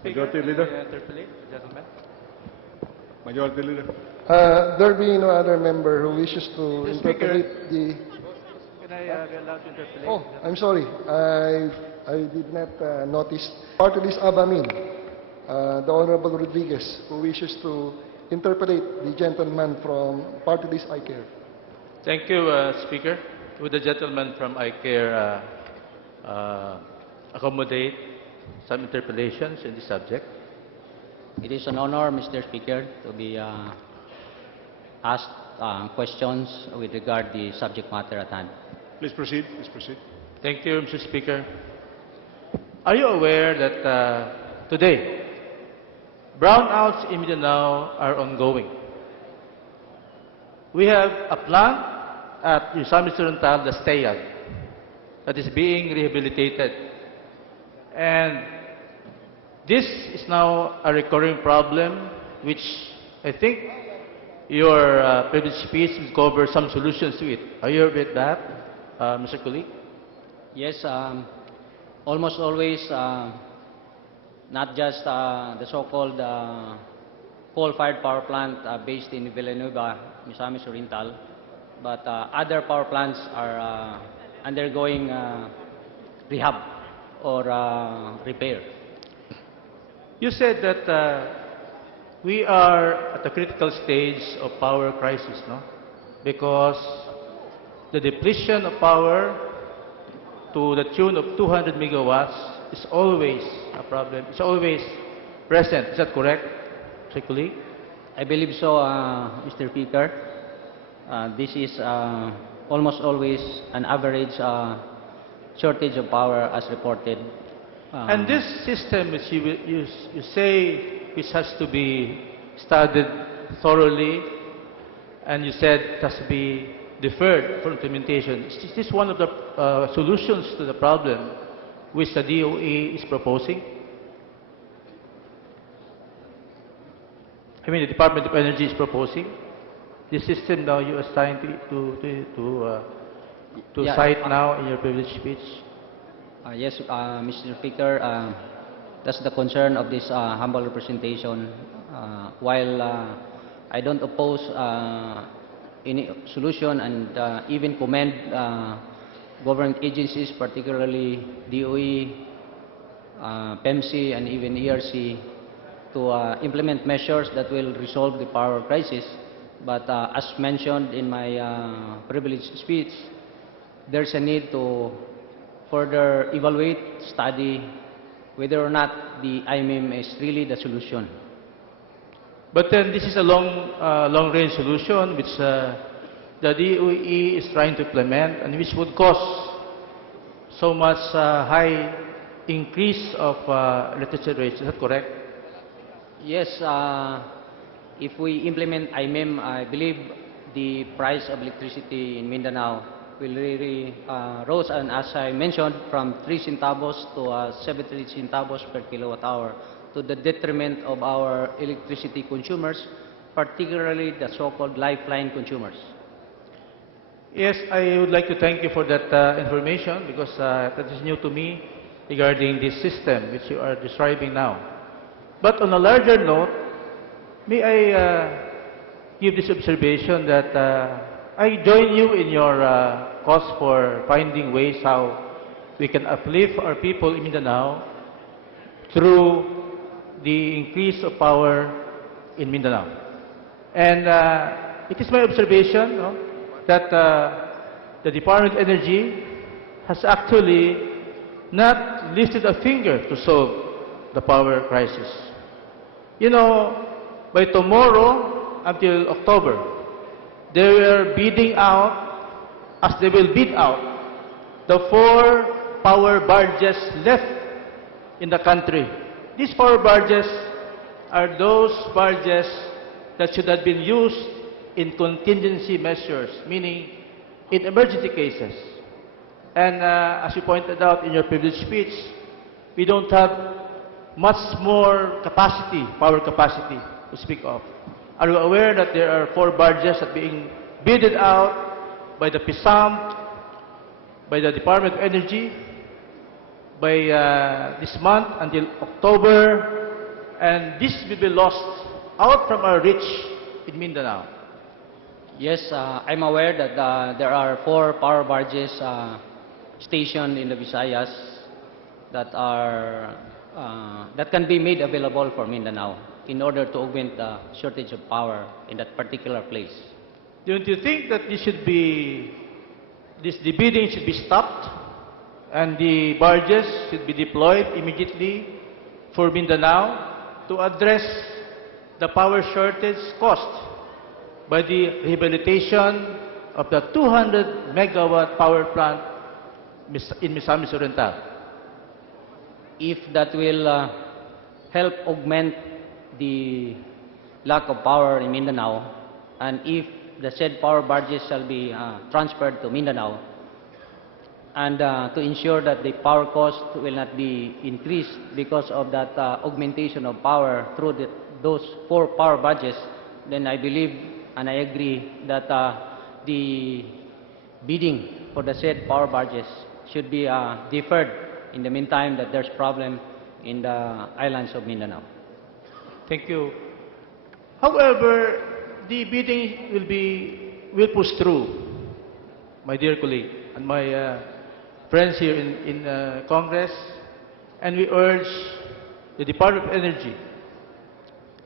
Speaker, Majority Leader. may I interpolate, gentlemen? Majority Leader. There being no other member who wishes to Mr. Speaker. interpolate the... Can I be allowed to interpolate? Oh, I'm sorry. I did not notice. Party list Abamin, the Honorable Rodriguez, who wishes to interpolate the gentleman from Party list ICARE. Thank you, Speaker. Would the gentleman from ICARE accommodate some interpolations in this subject? It is an honor, Mr. Speaker, to be asked questions with regard the subject matter at hand. Please proceed. Please proceed. Thank you, Mr. Speaker. Are you aware that today, brownouts in Mindanao are ongoing? We have a plant at Yusamis Oriental, the Stayag, that is being rehabilitated. And this is now a recurring problem, which I think your previous speech will cover some solutions to it. Are you aware of that, Mr. Colleague? Yes, almost always, not just the so-called coal-fired power plant based in Villanueva, Misamis Oriental, but other power plants are undergoing rehab or repair. You said that we are at a critical stage of power crisis, no? Because the depletion of power to the tune of 200 megawatts is always a problem. It's always present. Is that correct, Mr. Colleague? I believe so, Mr. Speaker. This is almost always an average shortage of power as reported. And this system, which you say, which has to be studied thoroughly, and you said it has to be deferred for implementation. Is this one of the solutions to the problem which the DOE is proposing? I mean, the Department of Energy is proposing. This system now you assigned to Yeah, cite now in your privilege speech. Yes, Mr. Speaker, that's the concern of this humble representation. While I don't oppose any solution and even commend government agencies, particularly DOE, PEMC, and even ERC, to implement measures that will resolve the power crisis. But as mentioned in my privileged speech, there's a need to further evaluate, study whether or not the IMM is really the solution. But then this is a long-range solution which the DOE is trying to implement, and which would cause so much high increase of electricity rates. Is that correct? Yes, if we implement IMM, I believe the price of electricity in Mindanao will really rose, and as I mentioned, from 3 centavos to 73 centavos per kilowatt hour, to the detriment of our electricity consumers, particularly the so-called lifeline consumers. Yes, I would like to thank you for that information, because that is new to me regarding this system which you are describing now. But on a larger note, may I give this observation that I join you in your cause for finding ways how we can uplift our people in Mindanao through the increase of power in Mindanao. And it is my observation, no, that the Department of Energy has actually not lifted a finger to solve the power crisis. You know, by tomorrow until October, they were bidding out, as they will bid out, the 4 power barges left in the country. These power barges are those barges that should have been used in contingency measures, meaning in emergency cases. And as you pointed out in your previous speech, we don't have much more capacity, power capacity to speak of. Are you aware that there are 4 barges that are being bidded out by the PISAM, by the Department of Energy, by this month until October and this will be lost out from our reach in Mindanao. Yes, I'm aware that there are 4 power barges stationed in the Visayas that are that can be made available for Mindanao in order to augment the shortage of power in that particular place. Don't you think that the bidding should be stopped and the barges should be deployed immediately for Mindanao to address the power shortage caused by the rehabilitation of the 200 megawatt power plant in Misamis Oriental? If that will help augment the lack of power in Mindanao, and if the said power barges shall be transferred to Mindanao, and to ensure that the power cost will not be increased because of that augmentation of power through those 4 power barges, then I believe and I agree that the bidding for the said power barges should be deferred in the meantime that there's problem in the islands of Mindanao. Thank you. However, the bidding will push through, my dear colleague and my friends here in Congress, and we urge the Department of Energy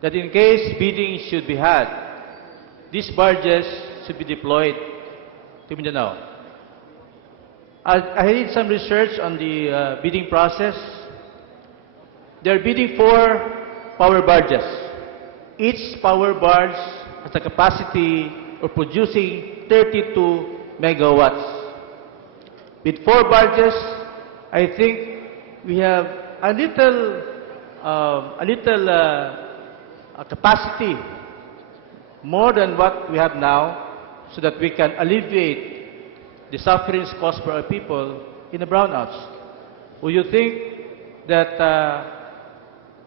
that in case bidding should be had, these barges should be deployed to Mindanao. I did some research on the bidding process. They're bidding for power barges. Each power barge has a capacity of producing 32 megawatts. With 4 barges, I think we have a little capacity more than what we have now, so that we can alleviate the sufferings caused by our people in the brownouts. Will you think that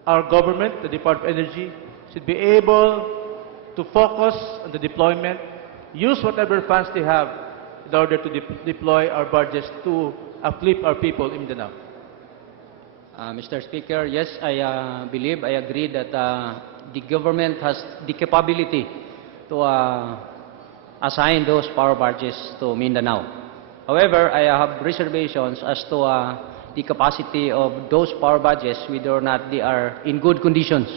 our government, the Department of Energy, should be able to focus on the deployment, use whatever funds they have in order to deploy our barges to uplift our people in Mindanao? Mr. Speaker, yes, I believe, I agree that the government has the capability to assign those power barges to Mindanao. However, I have reservations as to the capacity of those power barges, whether or not they are in good conditions.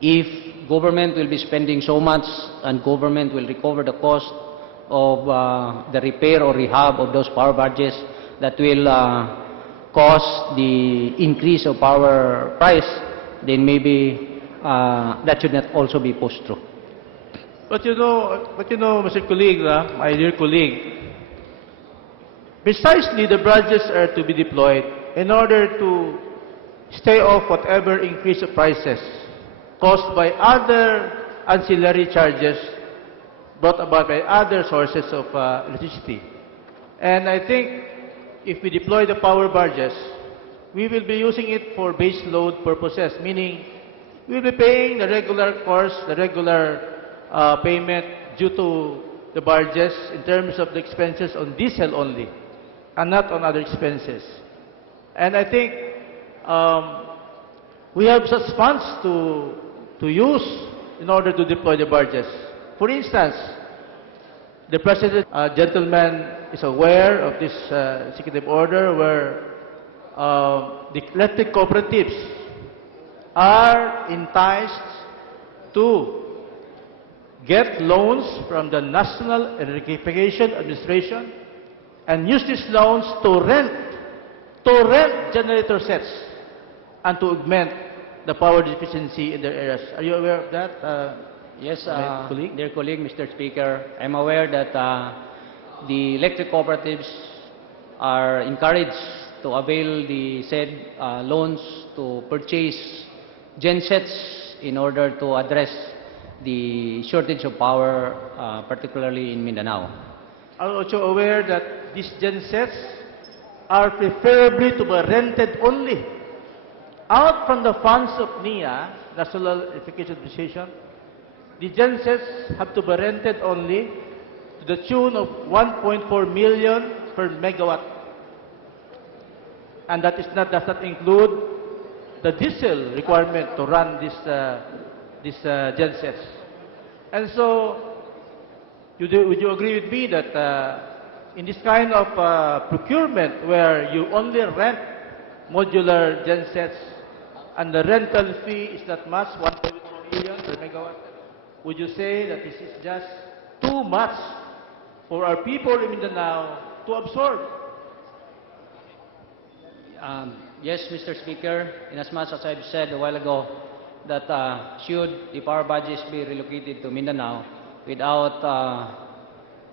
If government will be spending so much and government will recover the cost of the repair or rehab of those power barges, that will cause the increase of power price, then maybe that should not also be pushed through. But you know, Mr. Colleague, my dear colleague, precisely the barges are to be deployed in order to stay off whatever increase of prices caused by other ancillary charges brought about by other sources of electricity. And I think if we deploy the power barges, we will be using it for base load purposes, meaning we will be paying the regular course, the regular payment due to the barges in terms of the expenses on diesel only, and not on other expenses. And I think we have such funds to use in order to deploy the barges. For instance, the President, gentleman, is aware of this executive order where the electric cooperatives are enticed to get loans from the National Electrification Administration and use these loans to rent generator sets and to augment the power deficiency in their areas. Are you aware of that? Yes, my colleague? dear colleague, Mr. Speaker, I'm aware that the electric cooperatives are encouraged to avail the said loans to purchase gensets in order to address the shortage of power, particularly in Mindanao. Are you also aware that these gensets are preferably to be rented only out from the funds of NEA, National Electrification Administration? The gensets have to be rented only to the tune of 1.4 million per megawatt. And that does not include the diesel requirement to run these gensets. And so, would you agree with me that in this kind of procurement where you only rent modular gensets and the rental fee is not much, 1.4 million per megawatt, would you say that this is just too much for our people in Mindanao to absorb? Yes, Mr. Speaker, inasmuch as I've said a while ago that should the power budgets be relocated to Mindanao without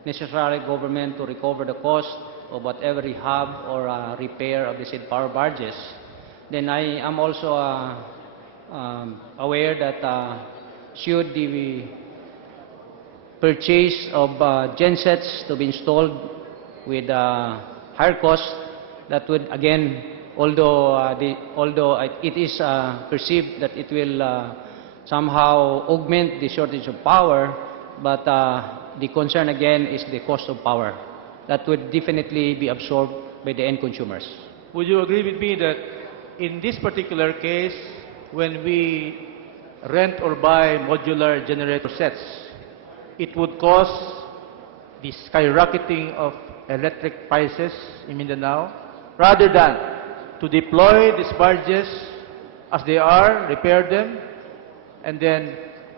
necessary government to recover the cost of whatever rehab or repair of the said power barges, then I am also aware that should the purchase of gensets to be installed with higher cost, that would again, although it is perceived that it will somehow augment the shortage of power, but the concern again is the cost of power. That would definitely be absorbed by the end consumers. Would you agree with me that in this particular case, when we rent or buy modular generator sets, it would cause the skyrocketing of electric prices in Mindanao, rather than to deploy these barges as they are, repair them, and then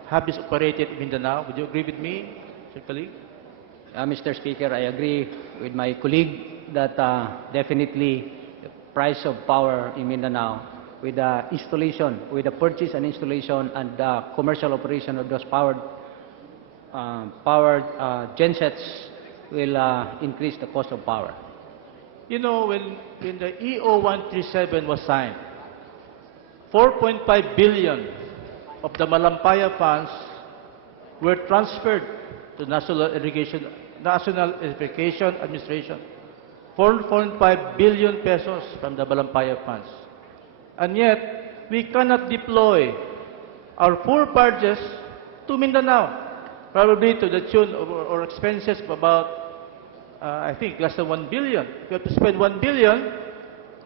have this operated in Mindanao? Would you agree with me, Mr. Colleague? Mr. Speaker, I agree with my colleague that definitely the price of power in Mindanao with the installation, with the purchase and installation and the commercial operation of those powered gensets will increase the cost of power. You know, when the EO 137 was signed, 4.5 billion of the Malampaya funds were transferred to National Irrigation Administration. 4.5 billion pesos from the Malampaya funds. And yet, we cannot deploy our 4 barges to Mindanao, probably to the tune of, or expenses of about, I think, less than 1 billion. We have to spend 1 billion.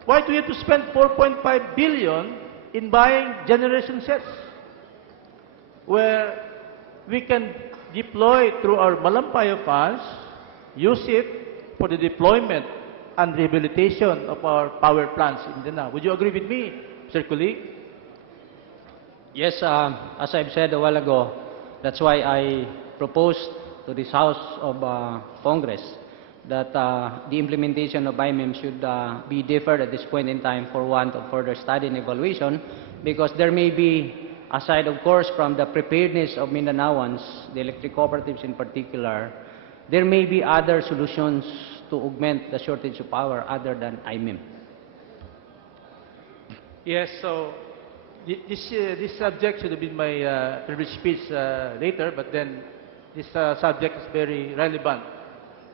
Why do we have to spend 4.5 billion in buying generation sets, where we can deploy through our Malampaya funds, use it for the deployment and rehabilitation of our power plants in Mindanao? Would you agree with me, Mr. Colleague? Yes, as I've said a while ago, that's why I proposed to this House of Congress that the implementation of IMEM should be deferred at this point in time for want of further study and evaluation, because there may be, aside of course from the preparedness of Mindanaoans, the electric cooperatives in particular, there may be other solutions to augment the shortage of power other than IMEM. Yes, so this subject should have been my privilege speech later, but then this subject is very relevant.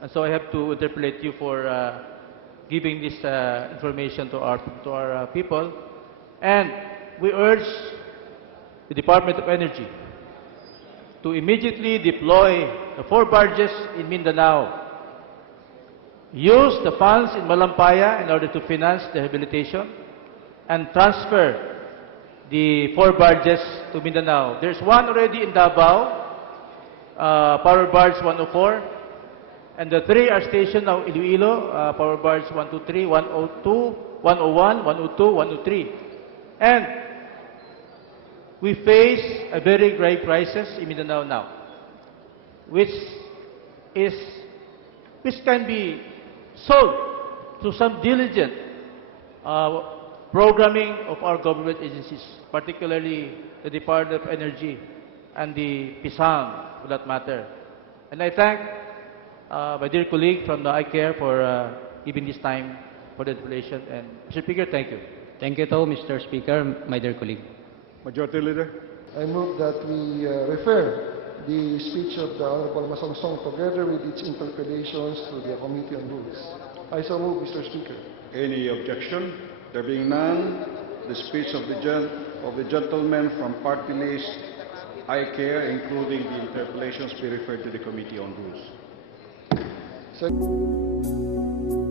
And so I have to interpolate you for giving this information to our people. And we urge the Department of Energy to immediately deploy the 4 barges in Mindanao. Use the funds in Malampaya in order to finance the rehabilitation and transfer the 4 barges to Mindanao. There's one already in Davao, Power Barge 104, and the 3 are stationed now in Iloilo, Power Barge 123, 102, 101, 102, 103. And we face a very grave crisis in Mindanao now, which can be solved through some diligent programming of our government agencies, particularly the Department of Energy and the PISANG, for that matter. And I thank my dear colleague from the ICARE for giving this time for the interpellation. And Mr. Speaker, thank you. Thank you too, Mr. Speaker, my dear colleague. Majority Leader. I move that we refer the speech of the Honorable Masongsong together with its interpellations to the Committee on Rules. I so move, Mr. Speaker. Any objection? There being none, the speech of the gentleman from party list ICARE, including the interpellations, be referred to the Committee on Rules. Second.